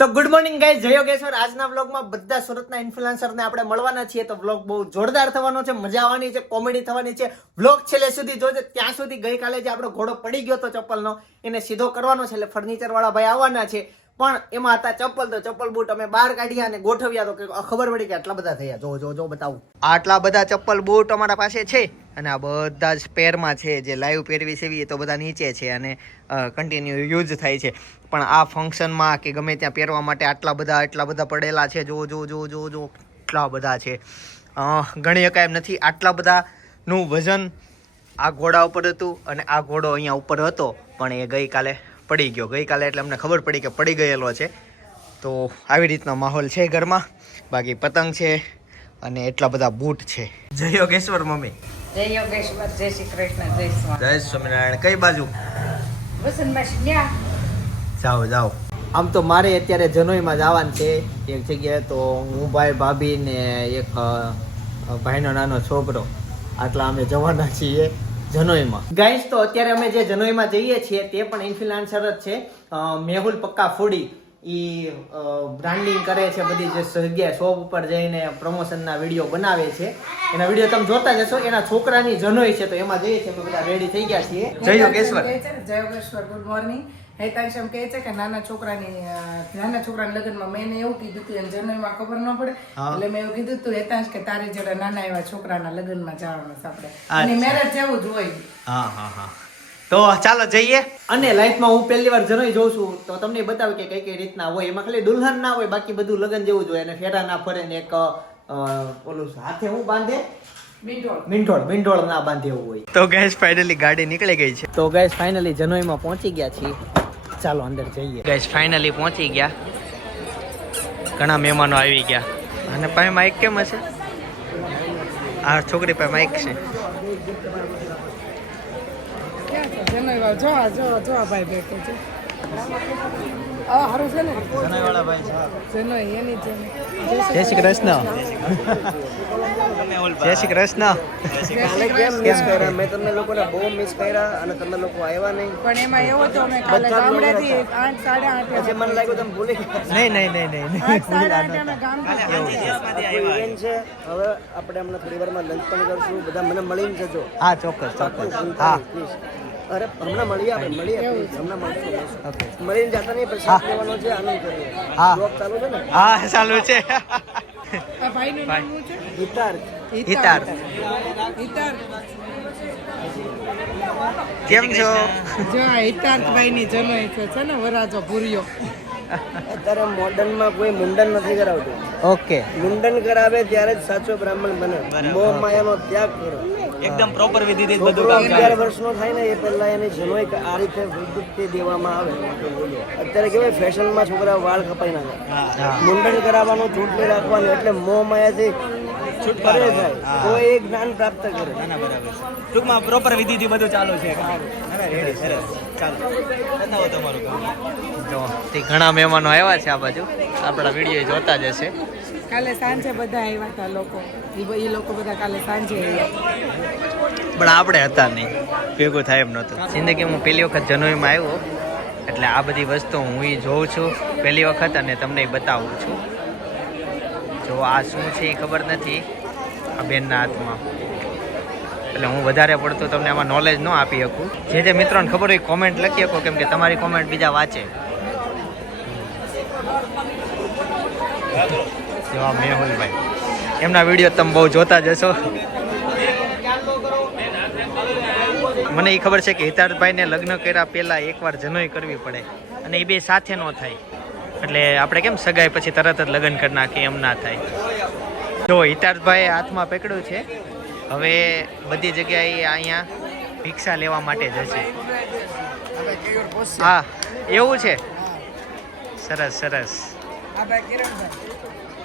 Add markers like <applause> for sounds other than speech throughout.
તો good morning guys જય યોગેશ્વર. આજના વ્લોગમાં બધા સુરતના ઇન્ફ્લુએન્સરને આપણે મળવાના છીએ. તો વ્લોગ બહુ જોરદાર થવાનો છે, મજા આવવાની છે કોમેડી થવાની છે. વ્લોગ છેલ્લે સુધી જોજે. ત્યાં સુધી ગઈકાલે જે આપણો ઘોડો પડી ગયો હતો ચપ્પલનો, એને સીધો કરવાનો છે. એટલે ફર્નિચર વાળા ભાઈ આવવાના છે. પણ એમાં હતા ચપ્પલ, તો ચપ્પલ બૂટ અમે બહાર કાઢ્યા અને ગોઠવ્યા તો કે ખબર પડી કે આટલા બધા થયા. જો જો જો, બતાવું. આટલા બધા ચપ્પલ, બૂટ અમારા પાસે છે અને આ બધા જ પેરમાં છે, જે લાઈવ પહેરવી છે એ તો બધા નીચે છે અને કન્ટિન્યુ યુઝ થાય છે. પણ આ ફંક્શનમાં કે ગમે ત્યાં પહેરવા માટે આટલા બધા આટલા બધા પડેલા છે, જો જો જો જો જો એટલા બધા છે. ગણી શકાય એમ નથી. આટલા બધાનું વજન આ ઘોડા ઉપર હતું અને આ ઘોડો અહીંયા ઉપર હતો, પણ એ ગઈકાલે પડી ગયો. ગઈકાલે એટલે અમને ખબર પડી કે પડી ગયેલો છે. તો આવી રીતનો માહોલ છે ઘરમાં. બાકી પતંગ છે અને એટલા બધા બૂટ છે. જય યોગેશ્વર મમ્મી. જય યોગેશ્વર જય શ્રી કૃષ્ણ જય સ્વામી જય સ્વામિનારાયણ. કઈ બાજુ? જાઓ જાઓ. આમ તો મારે અત્યારે જનોઈમાં જવાનું છે. એક જગ્યાએ તો હું ભાઈ ભાભી ને એક ભાઈનો નાનો છોકરો. આટલા અમે જવાના છીએ. જનોઈમાં ગાઈસ તો અત્યારે અમે જે જનોઈમાં જઈએ છીએ તે પણ ઇન્ફ્લુએન્સર જ છે. મેહુલ પક્કા ફૂડી ઈ બ્રાન્ડિંગ કરે છે બધી જે જગ્યાએ શોપ ઉપર જઈને પ્રમોશનના વીડિયો બનાવે છે. એના વીડિયો તમે જોતા જશો એના છોકરાની જનોઈ છે તો એમાં જઈએ છીએ. અમે બધા રેડી થઈ ગયા છીએ. જય યોગેશ્વર. જય યોગેશ્વર. ગુડ મોર્નિંગ હેતાંશમ કહે છે કે નાના છોકરાની નાના છોકરાના લગ્નમાં મેં એને એવું કીધું હતું એને ખબર ન પડે. એટલે મેં એવું કીધું તું હેતાંશ કે તારે જરા નાના એવા છોકરાના લગ્નમાં જવાનું આપણે. અને મેરેજ જેવું જ હોય. હા હા હા. તો ચાલો જઈએ. અને લાઈફમાં હું પહેલી વાર જનોઈ જોઉં છું તો તમને બતાવું કે કઈ કઈ રીતના હોય. એમાં ખાલી દુલ્હન ના હોય બાકી બધું લગન જેવું જ હોય. અને ફેરા ના ફરે ને એક ઓલું હાથે હું બાંધે? મીંઢોળ. મીંઢોળ ના બાંધે એવું હોય. તો ગેસ ફાઇનલી ગાડી નીકળી ગઈ છે. તો ગેસ ફાઇનલી જનોઈમાં પહોંચી ગયા છીએ. ચાલો અંદર જઈએ. ગેસ ફાઇનલી પહોંચી ગયા. ઘણા મહેમાનો આવી ગયા. અને પાસે માઇક કેમ હશે? આ છોકરી પાસે માઇક છે. જો આ, જો જો આ ભાઈ બેઠો છે. આ હારું છે ને? જનોઈ એની છે. જય શ્રી કૃષ્ણ. જય શ્રી કૃષ્ણ. કાલે કેમ મિસ કર્યા મેં તમને લોકોને બહુ મિસ કર્યા અને તમે લોકો આવ્યા નહીં. પણ એમાં એવો તો અમે કાલે બધા જ લોકો ગામડેથી હતા. આઠ સાડા મને લાગ્યું તમે ભૂલી નહીં નહીં નહીં નહીં નહીં. આઠ સાડા આઠે અમે ગામથી કોઈ છે? હવે આપણે હમણાં થોડી વારમાં લંચ પણ કરશું. બધા મને મળીને જજો. હા ચોક્કસ ચોક્કસ. હા. અરે હમણાં મળીએ આપણે મળીએ હમણાં મળશું. મળીને જતા નહીં પછી લેવાનો છે આનંદ કરીએ. હા. ચાલુ છે ને? હા ચાલુ છે. આ ભાઈનું નામ શું છે? ગીતાર. હિતાર હિતાર કેમ છો? જો આ હિતાર્થભાઈ ની જનોઈ છે છે ને વરાજો ભૂર્યો. અત્યારે મોડર્નમાં કોઈ મુંડન નથી કરાવતું. ઓકે. મુંડન કરાવે ત્યારે જ સાચો બ્રાહ્મણ બને. મોહ માયાનો ત્યાગ કરો. એકદમ પ્રોપર વિધિથી બધું કામ અગિયાર વર્ષનો થાય ને એ પહેલા એની જનોઈ આ રીતે વિદ્યુત દેવામાં આવે અત્યારે કેવાય ફેશનમાં છોકરા વાળ કપાઈ નાખે. હા. મુંડન કરાવવાનું ચૂંટણી રાખવાનું એટલે મોહ માયાથી કરે થાય તો એ જ્ઞાન પ્રાપ્ત કરે. ના ના બરાબર ટૂંકમાં પ્રોપર વિધિથી બધું ચાલુ છે. ચાલો. તમારું કામ. જો તે ઘણા મહેમાનો આવ્યા છે આ બાજુ. આપણા વીડિયો જોતા જ હશે. કાલે સાંજે બધા આવ્યા હતા લોકો. ઈ લોકો બધા કાલે સાંજે આવ્યા. પણ આપણે હતા નહીં. ભેગું થાય એમ નહોતું. જિંદગીમાં પહેલી વખત જનોઈમાં આવ્યો. એટલે આ બધી વસ્તુ હું એ જોઉં છું પહેલી વખત અને તમને બતાવું છું. જો આ શું છે એ ખબર નથી આ બેનના હાથમાં. એટલે હું વધારે પડતું તમને આમાં નોલેજ ન આપી શકું. જે જે મિત્રોને ખબર હોય કોમેન્ટ લખી શકો, કેમ કે તમારી કોમેન્ટ બીજા વાંચે. જેવા મેહુલભાઈ એમના વીડિયો તમે બહુ જોતા જ હશો. મને એ ખબર છે કે હિતાર્થભાઈને લગ્ન કર્યા પહેલાં એકવાર જનોઈ કરવી પડે અને એ બે સાથે ન થાય. એટલે આપણે કેમ સગાઈ પછી તરત જ લગ્ન કરી નાખીએ એમ ના થાય. જો હિતાર્થભાઈએ હાથમાં પકડ્યું છે. હવે બધી જગ્યાએ અહીંયા ભિક્ષા લેવા માટે જશે હા એવું છે? સરસ સરસ.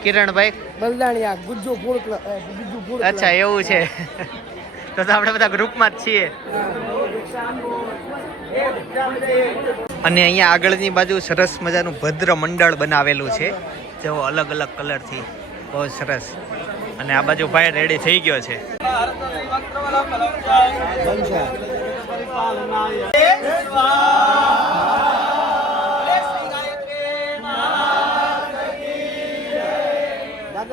કિરણભાઈ? બલદાણિયા ગુજ્જુ ફૂલ ગુજ્જુ ફૂડ અચ્છા એવું છે. તો તો આપણે બધા ગ્રુપમાં જ છીએ. અને અહીંયા આગળની બાજુ સરસ મજાનું ભદ્ર મંડળ બનાવેલું છે. જેવો અલગ અલગ કલરથી બહુ સરસ. અને આ બાજુ ભાઈ રેડી થઈ ગયો છે.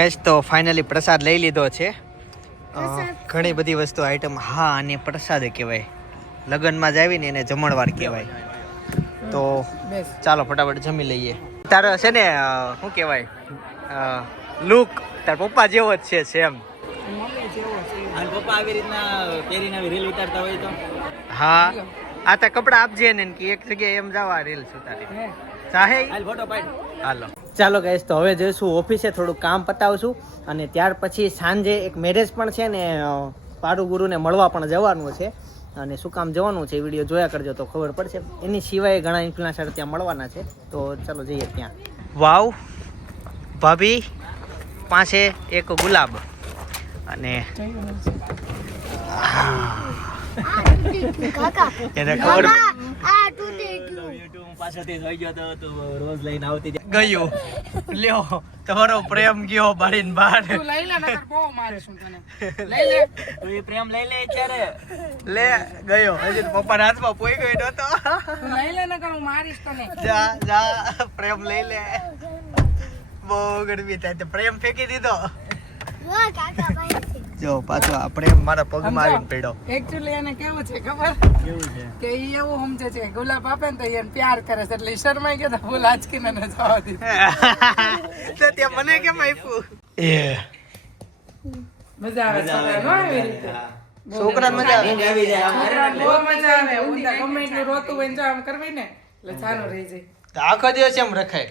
ગેસ તો ફાઇનલી પ્રસાદ લઈ લીધો છે. ઘણી બધી વસ્તુ આઈટમ હા અને પ્રસાદ કહેવાય. લગ્નમાં જ આવીને એને જમણવાર કહેવાય. તો ચાલો ફટાફટ જમી લઈએ. તારો છે ને શું કહેવાય? લુક તાર પપ્પા જેવો જ છે સેમ મમ્મી જેવો છે અને પપ્પા આવી રીતના પહેરીને રીલ ઉતારતા હોય તો? હા. આ તો કપડા આપજે ને કે એક જગ્યાએ એમ જવા રીલ્સ ઉતારી ચાહે ફોટો પાડ. હાલો. ચાલો ગાઈસ તો હવે જઈશું ઓફિસે થોડું કામ પતાવશું અને ત્યાર પછી સાંજે એક મેરેજ પણ છે ને પારુ ગુરુને મળવા પણ જવાનું છે. અને શું કામ જવાનું છે વીડિયો જોયા કરજો તો ખબર પડશે. એની સિવાય ઘણા ઇન્ફ્લુએન્સર ત્યાં મળવાના છે. તો ચાલો જઈએ ત્યાં. વાવ, ભાભી પાસે એક ગુલાબ. અને એને ખબર યુટ્યુબ પાછળથી જોઈ ગયો તો તું રોજ લઈને આવતી જાય. લ્યો તમારો પ્રેમ ગયો બારીન બહાર. તું લઈ લે નકર બહુ મારીશું તને. લઈ લે. તું એ પ્રેમ લઈ લે અત્યારે. લે ગયો. હજી પપ્પાના હાથમાં પોઈ ગયો નતો લઈ લે નકર હું મારીશ તને. જા જા પ્રેમ લઈ લે. બહુ ગરમી થાય તો પ્રેમ ફેંકી દીધો. જો પાછો આપણે મારા પગ મારીને પડ્યો એક્ચ્યુઅલી એને કેવું છે ખબર? કેવું છે? કે એવું સમજે છે ગુલાબ આપે ને તો એને પ્યાર કરે છે. એટલે શરમાઈ ગયો તો ફૂલ આંચકીને ન જવા દીધું. <laughs> તો ત્યાં મને કેમ આપ્યું? એ. મજા આવે છોકરા હો એવી રીતે. છોકરા મજા આવે. બહુ મજા આવે. ઊંધા ગમે રોતું હોય જો આમ કરવી ને એટલે સારું રહી જાય. તો આખો દિવસ એમ રખાય.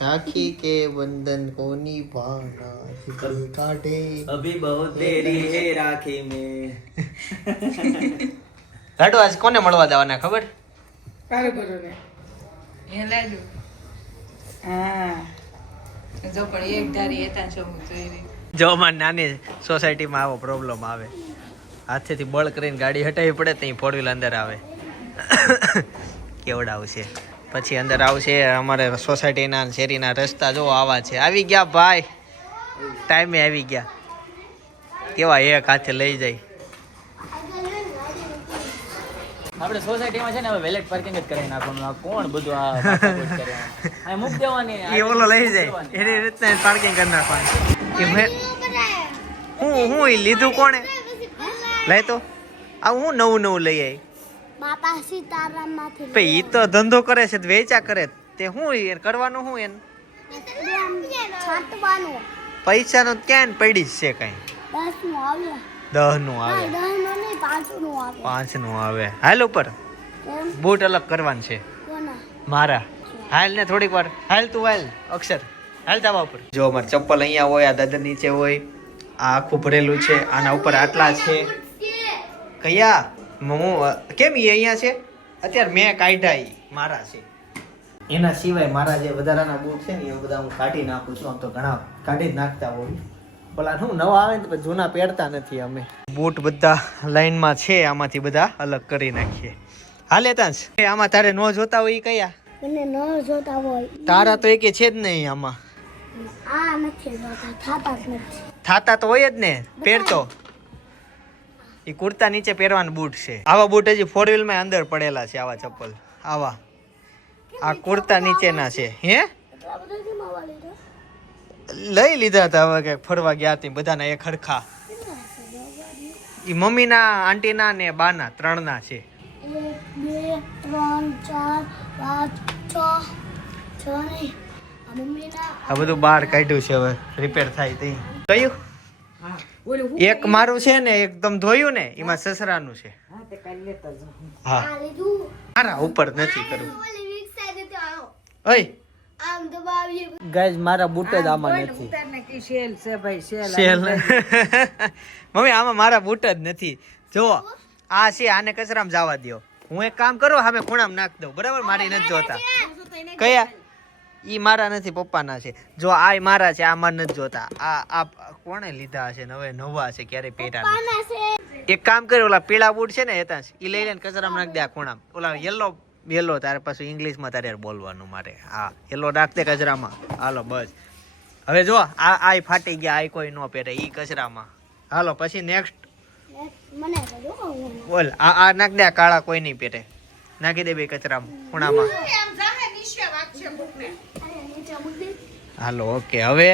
राखी के बंधन को निभाना जिगर काटे અભી બહુ દેરી હે રાખી મેં લાડુ આજ કોને મળવા જવાના ખબર કારું ગુરુને એ લાડુ હા જો પણ એક ધારી એતા છો હું જોઈ રહી જો અમારી નાની સોસાયટીમાં આવો પ્રોબ્લેમ આવે હાથેથી બળ કરીને ગાડી હટાવી પડે ત્યાં ફોર વ્હીલ અંદર આવે <coughs> કેવડાવશે પછી અંદર આવશે અમારે સોસાયટીના શેરીના રસ્તા જો આવા છે. આવી ગયા ભાઈ. ટાઈમે આવી ગયા. કેવા એક હાથે લઈ જાય. આપણે સોસાયટીમાં છે ને હવે વેલેટ પાર્કિંગ જ કરી નાખવાનું. આ કોણ બધું આ કરે? આ મૂક દેવાની. એ ઓલો લઈ જાય. એની રીતના પાર્કિંગ કરી નાખવાનું. મેં હું હું એ લીધું કોણે? લઈ તો. આ હું નવું નવું લઈ આવી બાપા સીતારામમાંથી પે ઈ તો ધંધો કરે છે તો વેચા કરે. તે હું એ કરવાનું હું એને? છાંટવાનું. પૈસાનો ક્યાં પડી જ છે કઈ? દસનું આવે. દહનું આવે. દસનું નહીં પાંચનું આવે. પાંચનું આવે. હાલ ઉપર. બૂટ અલગ કરવાનું છે. મારા. હાલ ને થોડીક વાર. હાલ તું હાલ. અક્ષર. હાલ તાવા ઉપર. જો અમારે ચપ્પલ અહીંયા હોય આ દાદર નીચે હોય આ આખું ભરેલું છે આના ઉપર આટલા છે. કયા? હું કેમ એ અહીંયા છે? અત્યારે મેં કાઢ્યા મારા છે. એના સિવાય મારા જે વધારાના બૂટ છે ને એ બધા હું કાઢી નાખું છું. આમ તો ઘણા કાઢી જ નાખતા હોય. પેલા શું નવા આવે ને તો જૂના પહેરતા નથી અમે. બૂટ બધા લાઈનમાં છે આમાંથી બધા અલગ કરી નાખીએ. હાલે તાંસ આમાં તારે નો જોતા હોય ઈ કયા? મને ન જોતા હોય તારા તો એકે છે જ નહીં આમાં. આ નથી જોતા થાતા જ નથી. થાતા તો હોય જ ને પહેરતો. એ કુર્તા નીચે પહેરવાના બૂટ છે. આવા બૂટ હજી ફોરમાં અંદર પડેલા છે આવા ચપ્પલ. આવા. આ કુર્તા નીચેના છે. હે? લઈ લીધા હતા હવે કંઈક ફરવા ગયા હતી બધાના એક હરખા. એ મમ્મીના આંટીના ને બાના ત્રણના છે. આ બધું બહાર કાઢ્યું છે હવે રિપેર થાય તે કયું? એક મારું છે ને એકદમ ધોયું ને એમાં સસરાનું છે. હા તે કાલે લેતા જાઉં. હા. મારા ઉપર નથી કરવું ગાઈઝ મારા બુટ જ આમાં નથી. શેલ છે ભાઈ શેલ <laughs> મમ્મી આમાં મારા બુટ જ નથી. જો આ છે આને કચરામાં જવા દ્યો. હું એક કામ કરું હવે ખૂણામાં નાખ દઉં. બરાબર? મારી નથી જોતા. કયા? ઈ મારા નથી પપ્પાના છે. જો આ મારા છે આ મારા નથી જોતા. આ આ કોણે લીધા છે ને હવે નવા છે ક્યારે નથી. એક કામ કર્યો ઓલા પીળા બૂટ છે ને એતા એ લઈ લઈને કચરામાં નાખી દે આ ખૂણામાં. ઓલા યલો યલો તારે પાછું ઇંગ્લિશમાં તારે બોલવાનું મારે. હા યલો નાખ દે કચરામાં. હાલો બસ. હવે જો આ આ ફાટી ગયા આ કોઈ ન પહેરે એ કચરામાં. હાલો પછી નેક્સ્ટ બોલ આ આ નાખ દે કાળા કોઈ નહીં પહેરે. નાખી દે બે કચરામાં ખૂણામાં. હાલો ઓકે હવે?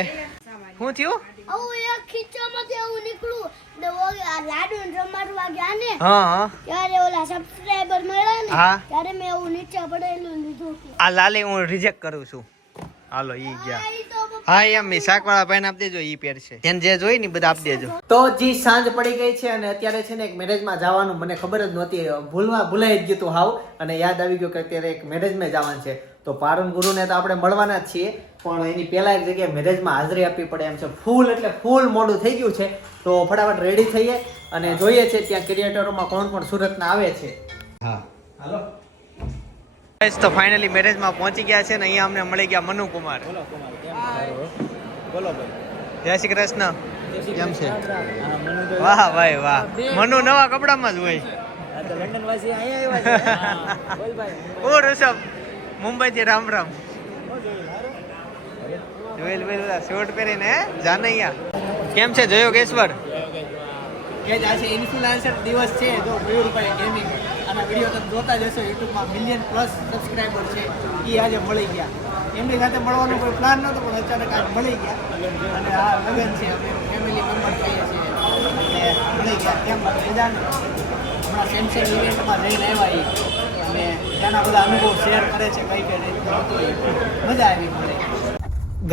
શું થયું? આવું એક ખીચામાંથી આવું નીકળું. ને ઓલી આ લાલે ને રમાડવા ગયા ને હા હા. ઓલા સબસ્ક્રાઇબર મળ્યા ને ત્યારે મેં એવું નીચે પડેલું આ લાલી હું રિજેક્ટ કરું છું. હાલો ઈ ગયા. હા એમ શાક શાકવાળા ભાઈને આપી દેજો ઈ પહેરશે જેને જે જોઈ ને બધા આપી દેજો. તો જી સાંજ પડી ગઈ છે અને અત્યારે છે ને એક મેરેજમાં જવાનું મને ખબર જ નહોતી ભૂલવા ભૂલાઈ જ ગયું હતું હાવ. અને યાદ આવી ગયું કે અત્યારે એક મેરેજમાં જવાનું છે. તો પારુન ગુરુને તો આપણે મળવાના જ છીએ પણ એની પેલા એક જગ્યાએ મેરેજમાં હાજરી આપવી પડે એમ છે. ફૂલ એટલે ફૂલ મોડું થઈ ગયું છે. તો ફટાફટ રેડી થઈએ અને જોઈએ છે ત્યાં ક્રિએટરોમાં કોણ કોણ સુરતના આવે છે. હા. હાલો. તો ફાઇનલી મેરેજમાં પહોંચી ગયા છે ને અહીંયા અમને મળી ગયા મનુ કુમાર. બોલો ભાઈ. જય શ્રી કૃષ્ણ. કેમ છે? વાહ ભાઈ વાહ. મનુ નવા કપડામાં જ હોય. છે. <laughs> બોલ ભાઈ. ઓ ઋષભ મુંબઈ થી Ram. Ram Joel Joel short પહેરીને? જાનૈયા. કેમ છે? જયોગેશ્વર કે જ આજે ઇન્ફ્લુએન્સર દિવસ છે જો મયુરભાઈ ગેમિંગ આના વીડિયો તમે જોતા જ યુટ્યુબમાં મિલિયન પ્લસ સબસ્ક્રાઈબર છે. એ આજે મળી ગયા. એમની સાથે મળવાનો કોઈ પ્લાન નહોતો, પણ અચાનક આજ મળી ગયા. અને આ લગન છે, અમે ફેમિલી મેમ્બર કહીએ છીએ. અને મળી ગયા. કેમ? બધાને હમણાં સેમસંગ ઇવેન્ટમાં જઈને આવ્યા અને ત્યાંના બધા અનુભવ શેર કરે છે, કઈ કઈ રીતે મજા આવી મને.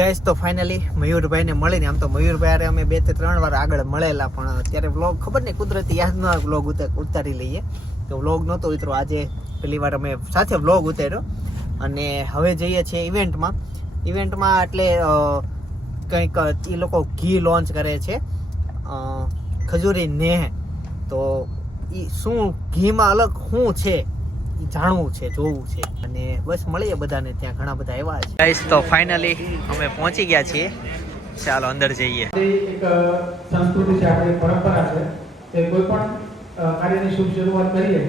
ગેસ તો ફાઇનલી મયુરભાઈને મળીને, આમ તો મયુરભાઈ અમે બે ત્રણ વાર આગળ મળેલા, પણ અત્યારે વ્લોગ ખબર નહીં કુદરતી યાદનો વ્લોગ ઉતારી લઈએ. તો વ્લોગ નહોતો ઉતરો આજે પહેલી વાર અમે સાથે વ્લોગ ઉતાર્યો. અને હવે જઈએ છીએ ઇવેન્ટમાં ઇવેન્ટમાં એટલે કંઈક એ લોકો ઘી લોન્ચ કરે છે. ખજૂરી નેહ. તો એ શું ઘીમાં અલગ શું છે? જાણવું છે જોવું છે. અને બસ મળીએ બધાને. ત્યાં ઘણા બધા એવા છે. ગાઈસ તો ફાઇનલી અમે પહોંચી ગયા છીએ. ચાલો અંદર જઈએ. એક સંસ્કૃતિ છે આપણી પરંપરા છે. તે કોઈ પણ કાર્યની શુભ શરૂઆત કરીએ.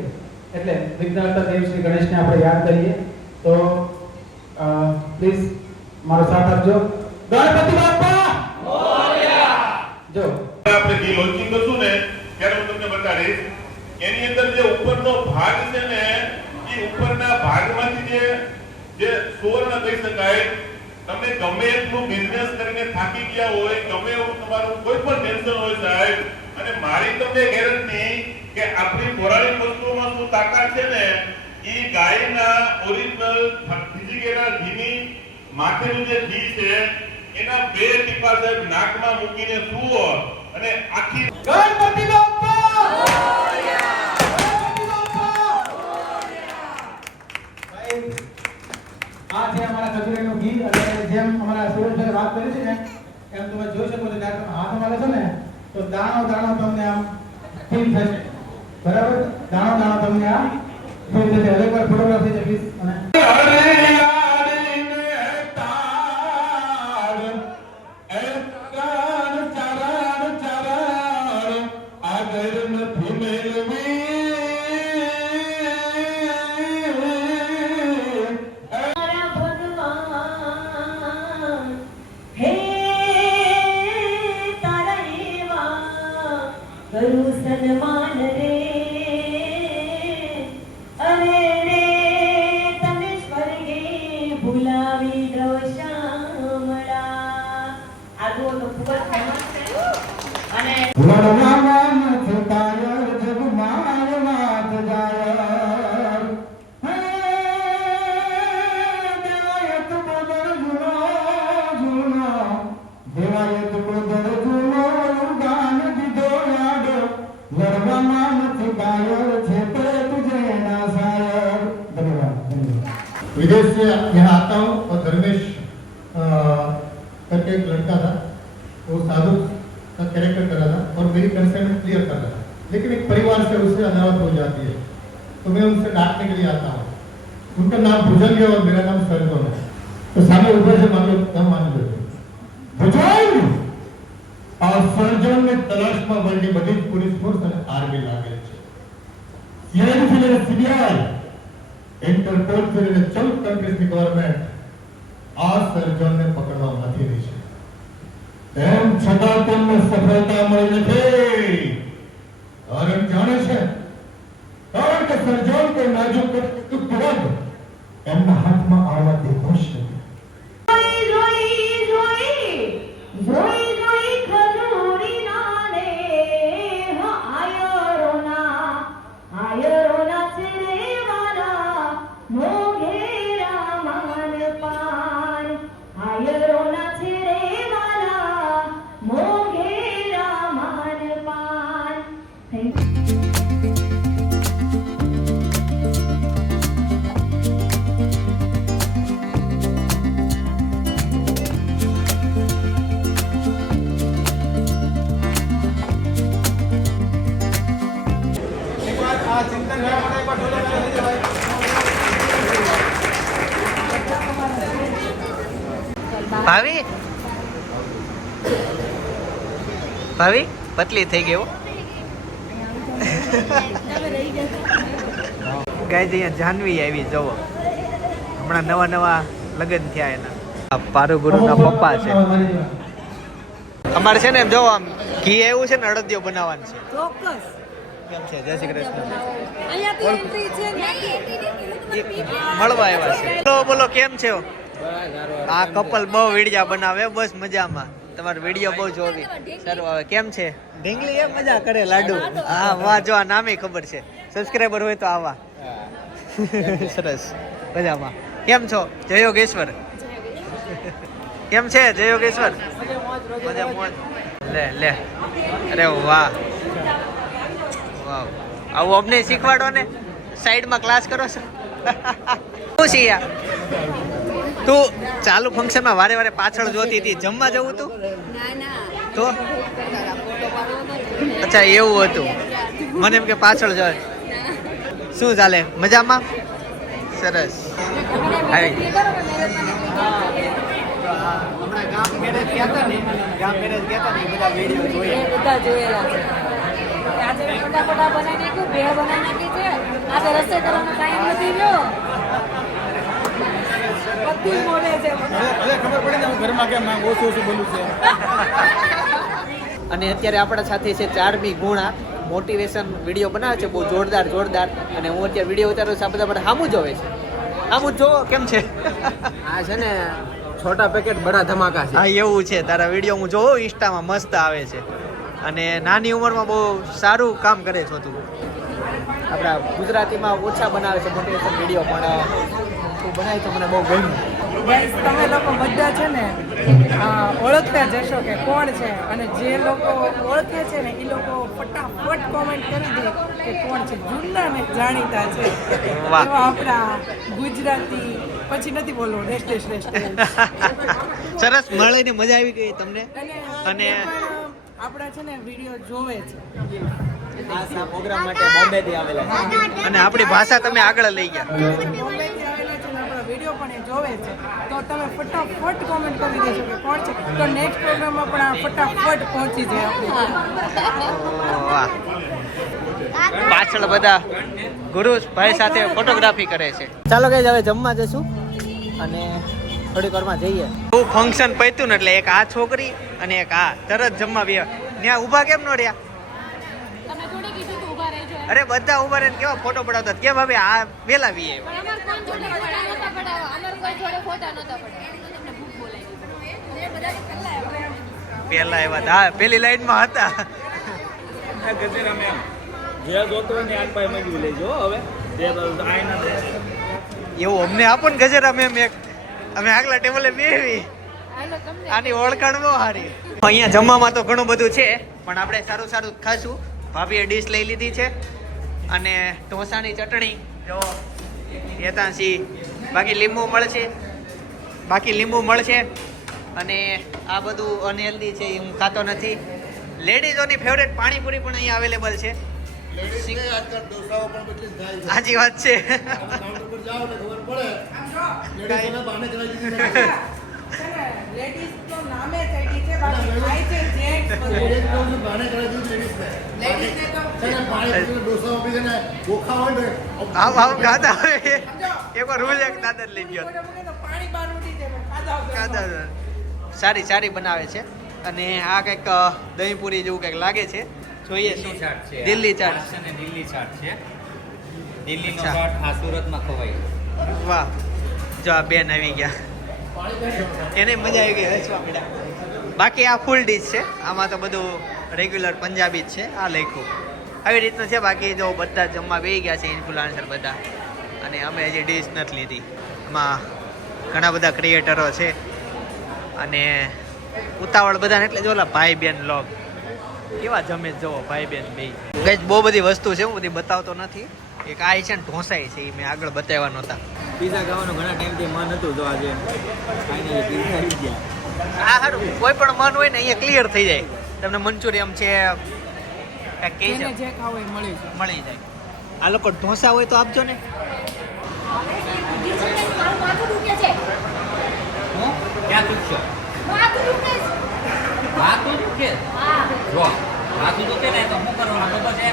એટલે વિઘ્નહર્તા દેવ શ્રી ગણેશને આપણે યાદ કરીએ. તો પ્લીઝ મારો સાથ આપજો. ગણપતિ બાપ્પા! જો. આપણે જે લોન્ચિંગ કરશું ને, ત્યારે હું તમને બતાડીશ, એની અંદર જે ઉપરનો ભાગ છે ને, એ ઉપરના ભાગમાંથી જે જે સુવર્ણ કહી શકાય, તમે ગમે એટલું બિઝનેસ કરીને થાકી ગયા હોય, ગમે એવું તમારું કોઈ પણ ટેન્શન હોય સાહેબ, અને મારી તમને ગેરંટી કે આપણી પૌરાણિક વસ્તુઓમાં શું તાકાત છે ને, એ ગાયના ઓરિજિનલ બીજી ઘીની માથેનું જે ઘી છે, એના બે ટીપા સાહેબ નાકમાં મૂકીને સુવો અને આખી ગણપતિ આ છે અમારા ખજૂરીનું ઘી અને જેમ અમારા સુરેશભાઈ વાત કરી છે ને, એમ તમે જોઈ શકો છો આ તમે હાથમાં લેશો ને, તો દાણો દાણો તમને આમ ફીલ થશે. બરાબર? દાણો દાણો તમને આ? ફીલ થશે હવે એકવાર ફોટોગ્રાફી પ્લીઝ અને મારા ભગવાન विदेश से यहाँ आता हूँ और धर्मेश अ, करके एक लड़का था वो साधु का कैरेक्टर कर रहा था और मेरी कंसेंट क्लियर कर रहा था लेकिन एक परिवार से उससे अदावत हो जाती है तो मैं उनसे डांटने के लिए आता हूँ उनका नाम भुजंग है और मेरा नाम सरगम है तो सामने ऊपर से मान लो नाम मान लो ભુજંગ આ સર્જનને તલાશમાં વર્લ્ડની બધી જ પોલીસ ફોર્સ અને આર્મી લાગેલ છે સીઆઈડી થી સીબીઆઈ ઇન્ટરપોલ કરીને ચૌદ કન્ટ્રીઝની ગવર્મેન્ટ આ સર્જનને પકડવા નથી રહી છે તેમ છતાં તેમને સફળતા મળી નથી. કારણ જાણે છે, કારણ કે સર્જન કે નાજુક એમના હાથમાં આવવાથી ખુશ નથી પતલી થઈ ગઈ હો. ગાય અહીંયા જાનવી આવી જવો હમણાં નવા નવા લગ્ન થયા એના. આ પારુ ગુરુના પપ્પા છે. અમારે છે ને જો આમ ઘી એવું છે ને અડદિયો બનાવવાનું છે. ચોક્કસ. કેમ છે? જય શ્રી કૃષ્ણ. અહીંયાથી એન્ટ્રી છે મળવા આવ્યા છે. બોલો બોલો કેમ છે? આ કપલ બહુ વિડિયા બનાવે બસ મજામાં. તમારો વીડિયો બહુ જોવી. સારું હવે કેમ છે? ઢીંગલી એ મજા કરે લાડુ. હા વાહ જો આ નામે ખબર છે. સબસ્ક્રાઈબર હોય તો આવા. સરસ. મજામાં. કેમ છો? જય યોગેશ્વર. કેમ છે? જય યોગેશ્વર. મજા મોજ લે લે. અરે વાહ. વાહ આવું અમને શીખવાડો ને. સાઈડમાં ક્લાસ કરો છો. <laughs> શું છે યાર? તું ચાલુ ફંક્શનમાં વારે વારે પાછળ જોતી હતી. જમવા જવું તું? તો? અચ્છા એવું હતું. મને એમ કે પાછળ જોય શું ચાલે? મજામાં? સરસ. હાય આજે ફટાફટા બનાવી નાખ્યું ભેળ બનાવી નાખી છે. આજે રસ્તે કરવાનો ટાઈમ નથી રહ્યો ઓછું મોડે છે. અને અત્યારે આપણા સાથે છે ચારમી ગુણા. મોટિવેશન વીડિયો બનાવે છે બહુ જોરદાર જોરદાર. અને હું અત્યારે વીડિયો ઉતારું છું આ બધા બધા સામું જોવે છે. સામું જો કેમ છે? આ છે ને છોટા પેકેટ બડા ધમાકા છે. હા એવું છે. તારા વીડિયો હું જોઉં ઇન્સ્ટામાં મસ્ત આવે છે. અને નાની ઉંમરમાં બહુ સારું કામ કરે છો તું. આપણા ગુજરાતીમાં ઓછા બનાવે છે મોટિવેશન વીડિયો પણ. તું બનાવી તો મને બહુ ગમ્યું. ગાઈસ તમે લોકો બધા છે ને ઓળખતા જશો કે કોણ છે અને જે લોકો ઓળખે છે ને એ લોકો ફટાફટ કોમેન્ટ કરી દે કે કોણ છે. જૂના ને જાણીતા છે. આપણા ગુજરાતી પછી નથી બોલવું રેસ્ટ રેસ્ટ રેસ્ટ સરસ મળીને મજા આવી ગઈ તમને. અને આપણા છે ને વીડિયો જોવે છે. આ પ્રોગ્રામ માટે બોમ્બે થી આવેલા છે. અને આપણી ભાષા તમે આગળ લઈ ગયા બોમ્બેથી આવેલા છે ને આપણો વીડિયો પણ એ જોવે છે. તો તમે ફટાફટ કોમેન્ટ કરી દેશો કે કોણ છે. તો નેક્સ્ટ પ્રોગ્રામમાં પણ આ ફટાફટ પહોંચી જાય આપણે વાહ. પાછળ બધા ગુરુ ભાઈ સાથે ફોટોગ્રાફી કરે છે. ચાલો કે હવે જમવા જશું અને થોડીક વારમાં જઈએ. બહુ ફંક્શન પૈતું ને એટલે એક આ છોકરી અને એક આ. તરત જમવા બે ત્યાં ઊભા કેમ નો રહ્યા? અરે બધા ઊભા રહીને કેવા ફોટો પડાવતા. કેમ હવે આ વેલા વીએ? પેલા એવા હતા. હા પેલી લાઈનમાં હતા. જે જોતો હોય ને આન પાસે મજૂર લેજો હવે. જે એવું અમને આપો ને ગજેરા મેમ એક. અમે આગલા ટેબલે બેવી આની ઓળખાણ બહુ સારી. અહીંયા જમવામાં તો ઘણું બધું છે પણ આપણે સારું સારું ખાશું. ભાભીએ ડીશ લઈ લીધી છે. અને ઢોસાની ચટણી. જો. યતાંશી બાકી લીંબુ મળશે. બાકી લીંબુ મળશે. અને આ બધું અનહેલ્ધી છે એ હું ખાતો નથી. લેડીઝોની ફેવરેટ પાણીપુરી પણ અહીંયા અવેલેબલ છે. સાચી વાત છે. <laughs> લેડીઝ તો નામે થઈ છે બાકી ખાય છે જેન્ટ્સ બધું. લેડીઝને તો આમ આમ ખાતા હોય. એક વાર રોજ એક દાદર લઈ ગયો. પાણી બહાર ઉડી જાય ખાધા ન. સારી સારી બનાવે છે. અને આ કંઈક દહીંપુરી જેવું કંઈક લાગે છે. જોઈએ શું દિલ્હી ચાટ અને દિલ્હી ચાટ. છે દિલ્હીનો. ચાટ આ સુરતમાં ખવાય. વાહ. જો આ બેન આવી ગયા. એને મજા આવી ગઈ હસવા મળ્યા બાકી આ ફૂલ ડીશ છે. આમાં તો બધું રેગ્યુલર પંજાબી જ છે. આ લખ્યું. આવી રીતનું છે. બાકી જો બધા જમવા બેસી ગયા છે ઇન્ફ્લુઆન્સર બધા. અને અમે હજી ડીશ નથી લીધી. એમાં ઘણા બધા ક્રિએટરો છે. અને ઉતાવળ બધાને એટલે જો ભાઈ બેન લોગ. કેવા જમે છે? ભાઈ બેન બે. કઈ બહુ બધી વસ્તુ છે. હું બધી બતાવતો નથી. એક આ છે ને ઢોસાઈ છે. એ મેં આગળ બતાવવા નહોતા. પીઝા ખાવાનું ઘણા ટાઈમથી મન હતું તો આજે ફાઇનલી પીઝા આવી ગયા. હા સારું કોઈ પણ મન હોય ને અહીંયા ક્લિયર થઈ જાય. તમને મંચુરિયમ છે જેને જે ખાવ એ મળી જાય. મળી જાય. આ લોકો ઢોસા હોય તો આપજો ને. ક્યાં તૂટશો વાતું દુખે જો માથું દુખે ને તો શું કરવાનું? ખબર છે?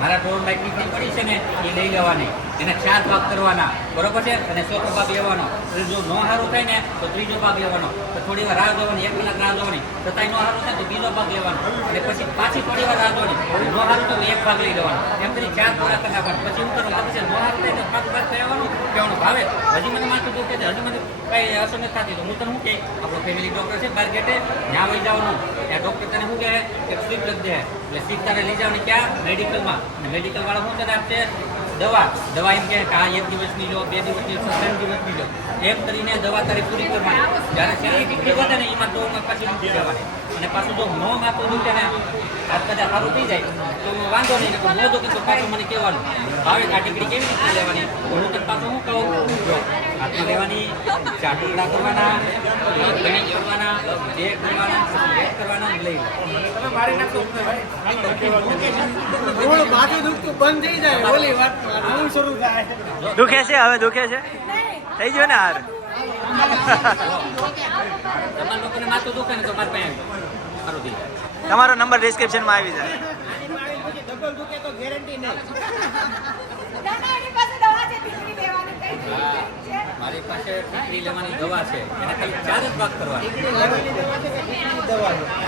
મારા ડોર લાઈટ નીકળી પડી છે ને, એ લઈ લેવાની. એના ચાર ભાગ કરવાના. બરોબર છે? અને ચોથો ભાગ લેવાનો. અને જો નો સારું થાય ને, તો ત્રીજો ભાગ લેવાનો. તો થોડી વાર રાહ જોવાની, એક કલાક રાહ જોવાની. છતાંય નો સારું થાય તો બીજો ભાગ લેવાનો. અને પછી પાછી થોડી વાર રાહ જોવાની. નો સારું તો એક ભાગ લઈ લેવાનો. એમ કરી ચાર પૂરા કરી નાખવાના પછી હું કરું લાગે છે, નો સારું થાય તો પાંચ ભાગ કહેવાનું કહેવાનું ભાવે. હજી મને માથું દુખે છે હજી મને કઈ અસર નથી થતી. તો હું તને શું કે આપણો ફેમિલી ડોક્ટર છે, બાર ગેટે. ત્યાં લઈ જવાનું, ત્યાં ડોક્ટર તને શું કહે? કે સ્લીપ લખ દે. એટલે સ્લીપ તારે લઈ જવાની ક્યાં? મેડિકલમાં મેડિકલ વાળા શું તને આપશે? દવા. દવા એમ કે આ એક દિવસની લો, બે દિવસની લો, ત્રણ દિવસની લો. એમ કરીને દવા તારે પૂરી કરવાની. જ્યારે એમાં તો પછી મૂકી દેવાની અને પાછું જો નો માથું દુખે ને હાથ કદાચ સારું થઈ જાય. તો વાંધો નહીં ન દુખે તો પાછું મને કહેવાનું. ભાવે આ ટીકડી કેવી રીતે લેવાની? તો હું તને પાછું શું કહું? જો હાથમાં લેવાની ચાર કરવાના ગણિત કરવાના બે કરવાના બે કરવાના લઈ તમે મારી નાખો ઉપર માથું દુખતું બંધ થઈ જાય ઓલી વાત શરૂ થાય. દુખે છે? હવે દુખે છે? થઈ ગયો ને હાર? તમારા નંબર ડિસ્ક્રિપ્શનમાં આવી જાય. ડબલ દુખે તો ગેરંટી નહીં દાદા એની પાસે દવા છે ટીકડી દેવાની કઈ છે? મારી પાસે ટીકડી લેવાની દવા છે. એને ખાલી ચાર જ ભાગ કરવાની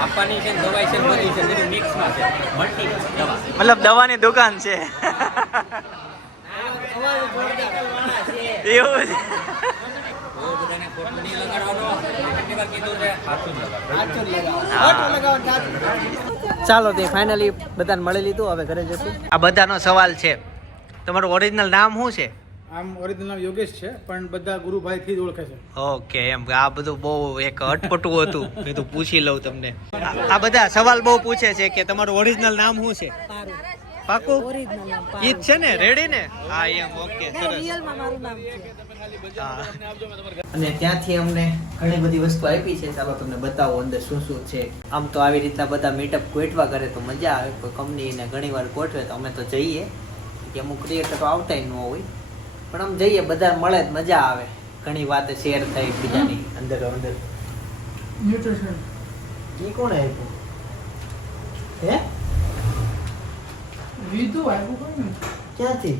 આપવાની છે ને દવાઈ છે બધી છે બધું મિક્સમાં છે. મલ્ટી દવા. મતલબ દવાની દુકાન છે. એવું ચાલો તે ફાઇનલી બધાને મળી લીધું હવે ઘરે જશું. આ બધાનો સવાલ છે. તમારું ઓરિજિનલ નામ શું છે? આમ ઓરિજિનલ નામ યોગેશ છે પણ બધા ગુરુભાઈ થી જ ઓળખે છે. ઓકે એમ કે આ બધું બહુ એક અટપટું હતું. મેં તો પૂછી લઉં તમને. આ આ બધા સવાલ બહુ પૂછે છે કે તમારું ઓરિજિનલ નામ શું છે? પાકું? ઈ જ છે ને? રેડી ને? હા એમ ઓકે અને ત્યાંથી અમને ઘણી બધી વસ્તુ આપી છે. ચાલો તમને બતાવો અંદર શું શું છે. આમ તો આવી રીતના બધા મીટઅપ ગોઠવા કરે તો મજા આવે કોઈ કંપનીને ઘણી વાર ગોઠવે તો અમે તો જઈએ. કે અમુક ક્રિએટર તો આવતાય ન હોય. પણ આમ જઈએ બધા મળે તો મજા આવે. ઘણી વાત શેર થાય બીજાની અંદર અંદર. ન્યુટ્રિશન ઈ કોણ આપ્યું? હે? લીધું આવ્યું કોઈ ને. ક્યાંથી?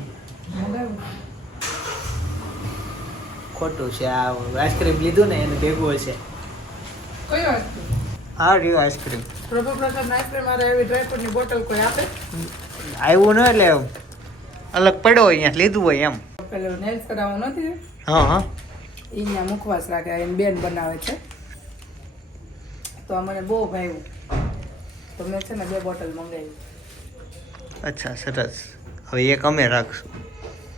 ખોટું છે આ આઈસ્ક્રીમ લીધું ને એને ભેગું હશે કયો હતું આ રહ્યું આઈસ્ક્રીમ પ્રભુ પ્રસાદ આઈસ્ક્રીમ મારે એવી ડ્રાયફ્રૂટની બોટલ કોઈ આપે? આવ્યું ન એટલે અલગ પડ્યો હોય અહીંયા લીધું હોય એમ. પેલું નેલ્સ કરાવવું નથી હા હા. અહીંયા મુખવાસ રાખે એમ બેન બનાવે છે. તો મને બહુ ભાવ્યું. તો મેં છે ને બે બોટલ મંગાવી. અચ્છા સરસ. હવે એક અમે રાખશું.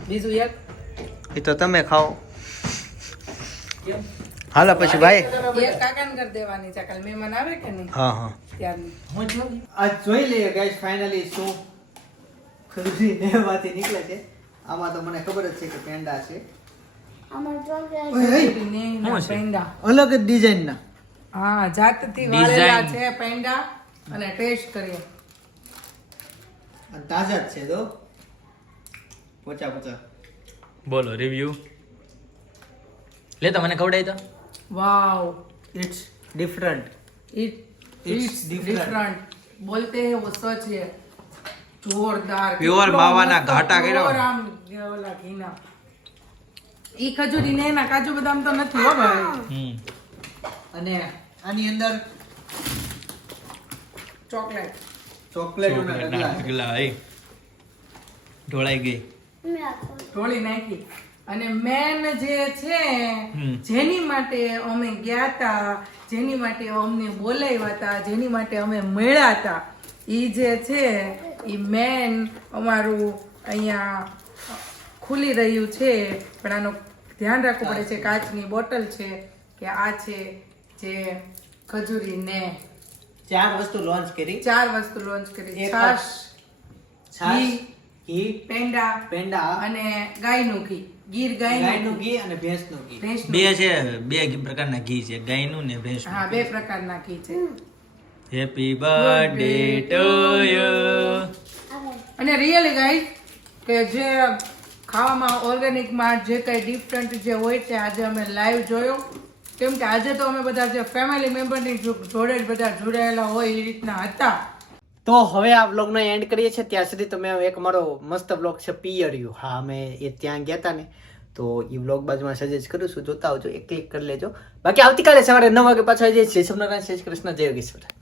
બીજું એક? એ તો તમે ખાઓ. હાલો પછી ભાઈ. એક કાકાને કરી દેવાની છે. કાલ મહેમાન આવે કે નહીં? હા હા. ત્યારની આ જોઈ લઈએ ગાઈસ ફાઇનલી શું ખરીદી નેમાંથી નીકળે છે. આમાં તો મને ખબર જ છે કે પેંડા છે. અલગ જ ડિઝાઇન ના. હા જાતથી વાળેલા છે પેંડા અને ટેસ્ટ કરીએ. અને તાજા જ છે તો. પોચા પોચા બોલો રિવ્યુ લે મને ખવડાવી તો? Wow it's different it it's different બોલતે હે વો સચ હે જોરદાર પ્યોર માવાના ઘાટા કર્યા. આમ ઓલા ઘીના. ઈ ખજૂરી ને ના કાજુ બદામ તો નથી હો ભાઈ. અને આની અંદર ચોકલેટ. ચોકલેટોના ડગલા એ. ઢોળાઈ ગઈ. ઢોળી નાખી. અને મેન જે છે જેની માટે અમે ગયા જેની માટે અમને બોલાવ્યા હતા જેની માટે અમે મળ્યા હતા ઈ જે છે ઈ મેન અમારું અહીંયા ખુલી રહ્યું છે. પણ આનું ધ્યાન રાખવું પડે છે કાચની બોટલ છે કે આ છે જે ખજૂરી ને ચાર વસ્તુ લોન્ચ કરી. ચાર વસ્તુ લોન્ચ કરી. એક છાશ છાશ ઘી, પેંડા પેંડા. અને ગાયનું ઘી. ગીર ગાયનું ગાયનું ઘી. અને ભેંસનું ઘી. ભેંસનું બે છે બે પ્રકારના ઘી છે. ગાયનું ને હા બે પ્રકારના ઘી છે. હેપી બર્થડે ટુ યુ અને રિયલી ગાઈસ કે જે ખાવામાં ઓર્ગેનિકમાં જે કંઈ ડિફરન્ટ જે હોય છે આજે અમે લાઈવ જોયો. કેમ કે આજે તો અમે બધા જે ફેમિલી મેમ્બરની જોડે જ બધા જોડાયેલા હોય એ રીતના હતા. તો હવે આ બ્લોગનો એન્ડ કરીએ છીએ. ત્યાં સુધી તમે એક મારો મસ્ત બ્લોગ છે પિયરિયુ હા, અમે એ ત્યાં ગયા હતા ને. તો એ બ્લોગ બાજુમાં સજેસ્ટ કરું છું. જોતા આવજો. એક ક્લિક કરી લેજો. બાકી આવતીકાલે સવારે નવ વાગે પાછા જઈએ છીએ. સમનારાયણ શ્રી કૃષ્ણ, જય યોગેશ્વર.